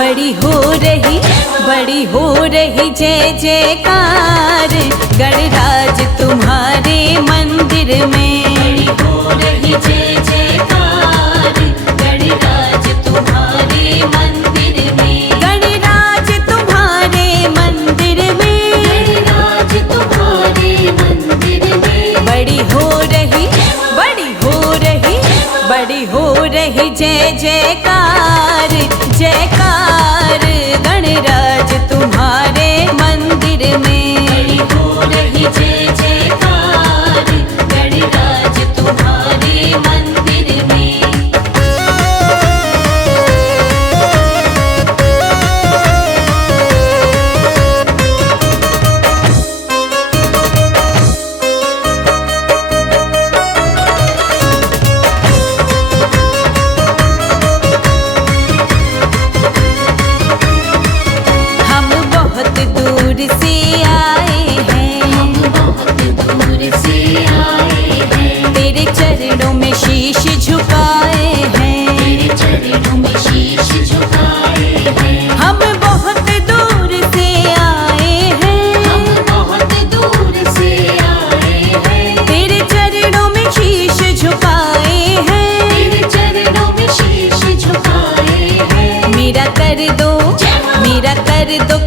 बड़ी हो रही जय जयकार गणराज तुम्हारे मंदिर में। बड़ी हो रही जय जयकार गणराज तुम्हारे मंदिर में। गणराज तुम्हारे मंदिर में। गणराज तुम्हारे मंदिर में। बड़ी हो रही जय जयकार जयकार गणराज तुम्हारे मंदिर में। बड़ी हो रही जय जयकार गणराज तुम्हारे मंदिर में।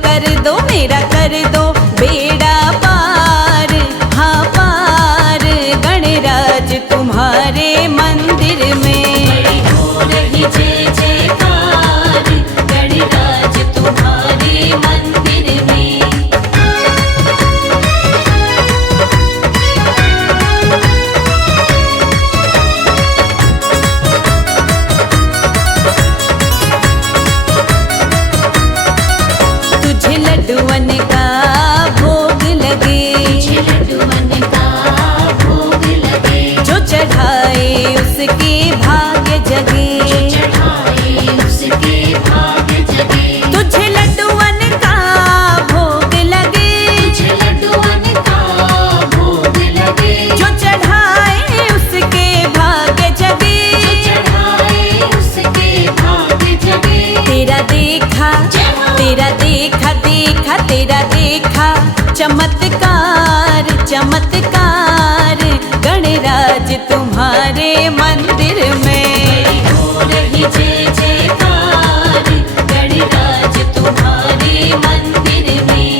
कर दो मेरा कर दो बेड़ा पार, हाँ पार गणराज तुम्हारे मंदिर में। बड़ी हो रही जय जयकार गणराज तुम्हारे मंदिर में। लड्डुअन का भोग लगे, जो चढ़ाए उसके भाग्य जगे, तुझे लड्डुअन का भोग लगे, जो चढ़ाए उसके भाग्य जगे, तेरा देखा तेरा देखा चमत्कार चमत्कार गणराज तुम्हारे मंदिर में। हो रही जय जयकार गणराज तुम्हारे मंदिर में।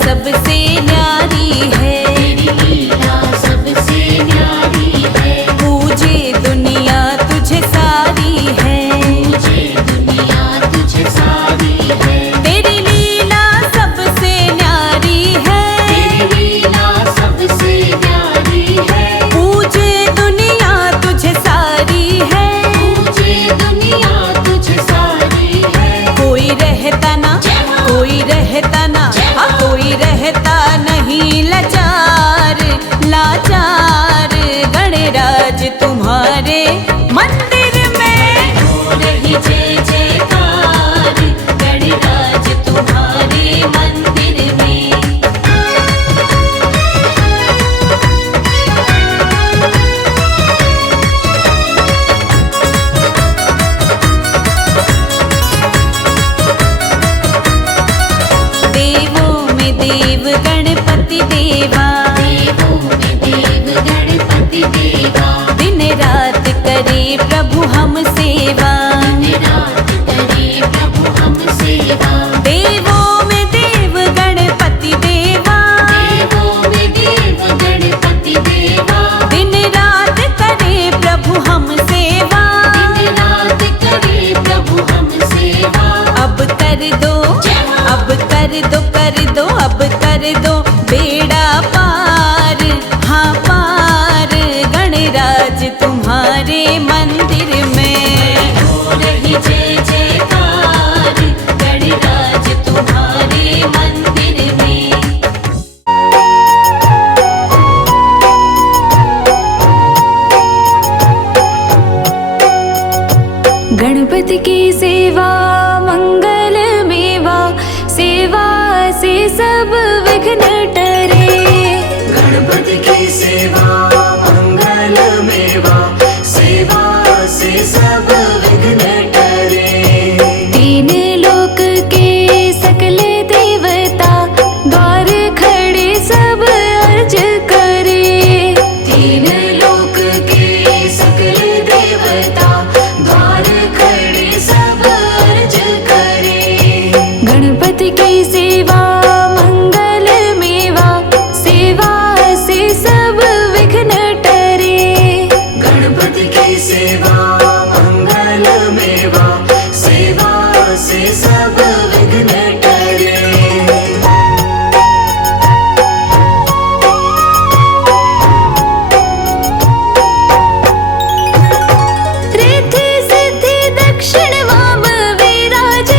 सबसे न्यारी है, तेरी लीला सबसे न्यारी है, पूजे दुनिया तुझे सारी है, पूजे दुनिया तुझे सारी है, तेरी लीला सबसे न्यारी है, तेरी लीला सबसे न्यारी है, पूजे दुनिया तुझे सारी है, पूजे दुनिया तुझे सारी है। कोई रहता ना कोई रहता ना कोई रहता नहीं लाचार लाचार गणराज तुम्हारे मंदिर में। हो रही जय जयकार गणराज तुम्हारे मंदिर में। देव गणपति देवा, देवों में देव गणपति देवा, दिन रात करे प्रभु हम सेवा, दिन रात करे प्रभु हम सेवा। देवों में देव गणपति देवा, देवों में देव गणपति देवा, दिन रात करे प्रभु हम सेवा, दिन रात करे प्रभु हम सेवा। अब कर दो अब कर दो अब कर दो बेड़ा पार, हाँ पार गणराज तुम्हारे मंदिर में। हो रही जय जयकार गणराज तुम्हारे मंदिर में। सब विघ्न टरे। गणपति की सेवा मंगल मेवा, सेवा से सब विघ्न टरे। तीन लोक के सकल देवता, द्वार खड़े सब अर्ज करे। तीन लोक के सकल देवता, द्वार खड़े सब अर्ज करे। गणपति की सेवा मंगल मेवा, सेवा से सब विघ्न टरे। गणपति की सेवा मंगल मेवा, सेवा से सब विघ्न टरे। रिद्धि सिद्धि दक्षिण वाम विराज,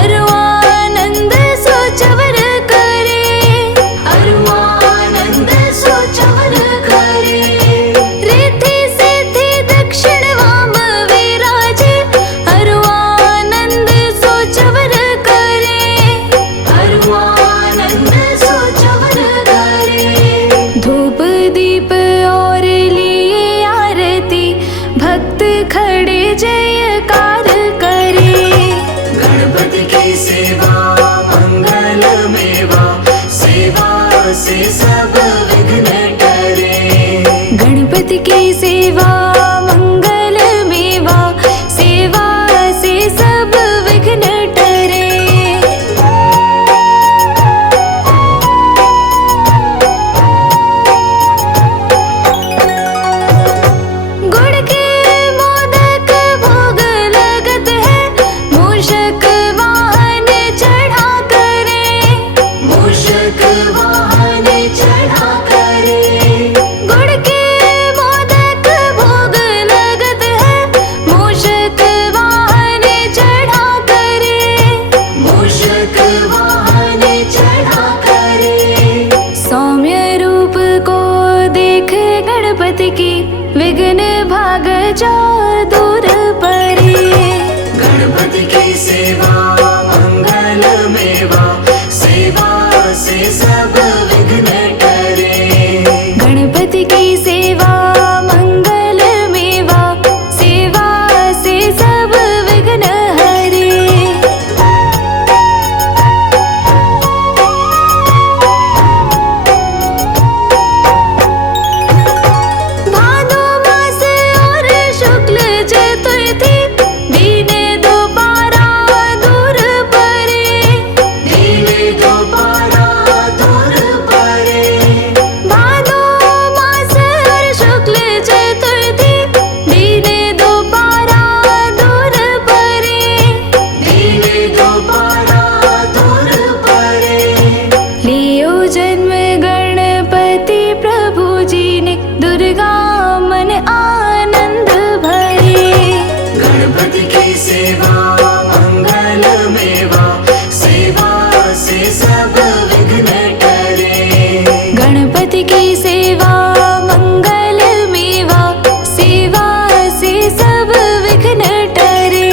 अरुआनंद सोचवर करे। अरुआनंद सोचवर करे। रिद्धि सिद्धि दक्षिण वाम विराज, अरुआनंद सोचवर करे। अरुआनंद सोचवर करे। धूप दीप और लिए आरती, भक्त खड़े जयकार करे। गणपति की सेवा मंगल मेवा, सेवा से सब विघ्न टरे। गणपति की सेवा मंगल मेवा, सेवा से सब विघ्न टरे। गुड़ के मोदक भोग लगत है, मूषक वाहन चढ़ा करे। मूषक वाहन चढ़ा करे। गुड़ के मोदक भोग लगत है, मूषक वाहन चढ़ा करे। मूषक वाहन चढ़ा करे। सौम्य रूप को देख गणपति की, विघ्न भाग जाओ दूर परे। गणपति की सेवा मंगल मेवा, सेवा से सब विघ्न टरे। गणपति की सेवा मंगल मेवा, सेवा से सब विघ्न हरे। भादो मास और शुक्ल चतुर्थी, दीन दोबारा दूर परे। दीन दोबारा दूर परे। भादो मास और शुक्ल चतुर्थी, दीन दोबारा दूर परे। दीन दोबारा दूर परे। लियो जन्म गणपति प्रभु जी ने, दुर्गा मन आनंद भरे। गणपति की सेवा मंगल मेवा, सेवा से सब विघ्न टरे। गणपति की सेवा मंगल मेवा, सेवा से सब विघ्न टरे।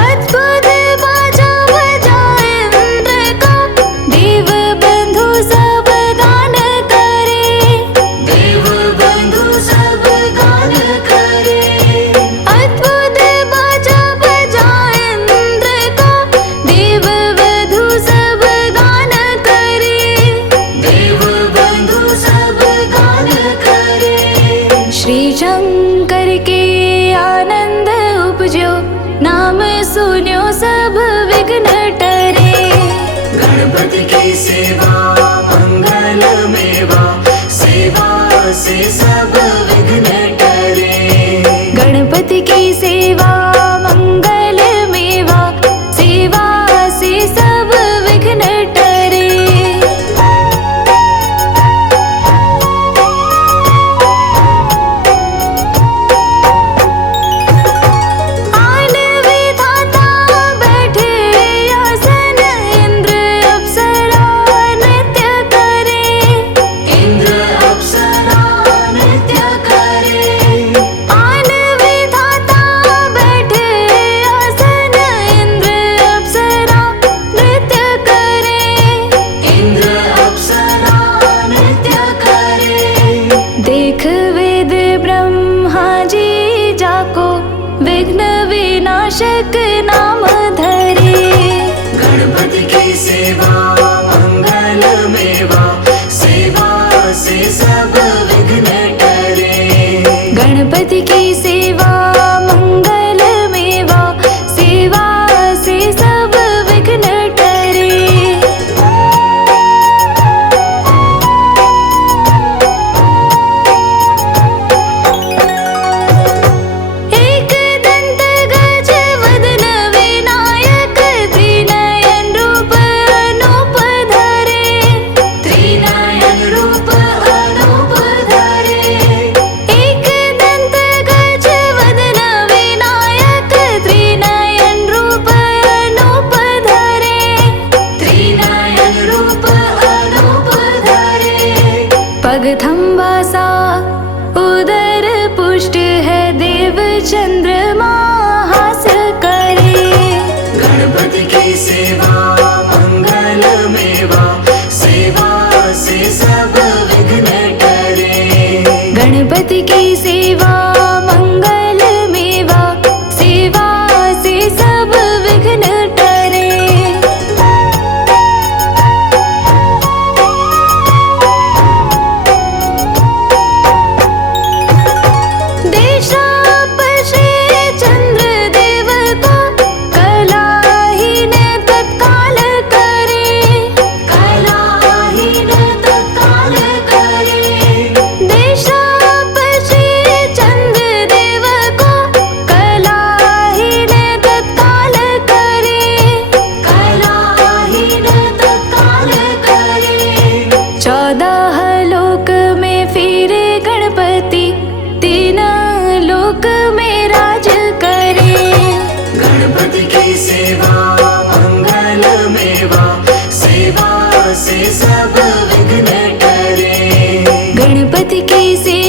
अद्भुत बाजा बजाए इंद्र का, देव बंधु सब गान करे। देव बंधु सब गान करे। अद्भुत बाजा बजाए इंद्र का, देव बंधु सब गान करे। देव बंधु सब गान करे। श्री शंकर के आनंद उपजो, नाम सुन्यो सब विघ्न टरे। गणपति की सेवा मंगल मेवा, सेवा से सब विघ्न टरे। गणपति की सेवा मंगल मेवा, सेवा से सब विघ्न टरे। आन विधाता बैठे आसन, इंद्र अप्सरा नित्य देख वेद ब्रह्मा जी जाको विघ्न विनाशक नाम धरे। गणपति की सेवा मंगल मेवा, सेवा से सब विघ्न टरे। गणपति की सेवा मंगल मेवा, सेवा से सब विघ्न टरे। एक दंत गज वदन विनायक, त्रिनयन रूप अनूप धरे। त्रिनयन रूप अनूप धरे। एक दंत गज वदन विनायक, त्रिनयन रूप अनूप धरे। त्रिनयन रूप अनूप धरे। पग थंबासा उदर पुष्ट है, देव चंद्रमा हास करे। गणपति की सेवा मंगल मेवा, सेवा से सब विघ्न टरे। गणपति की सेवा मंगल मेवा, सेवा से सब विघ्न टरे। देशापशे चंद्र देव को, कलाहीन तत्काल करे। कलाहीन तत्काल करे। देशापशे चंद्र देव को, कलाहीन तत्काल करे। कलाहीन तत्काल करे। 14 लोक में फिरे गणपति, 3 लोक में राज करे। गणपति की सेवा मंगल मेवा, सेवा से सब विघ्न टरे। गणपति की सेवा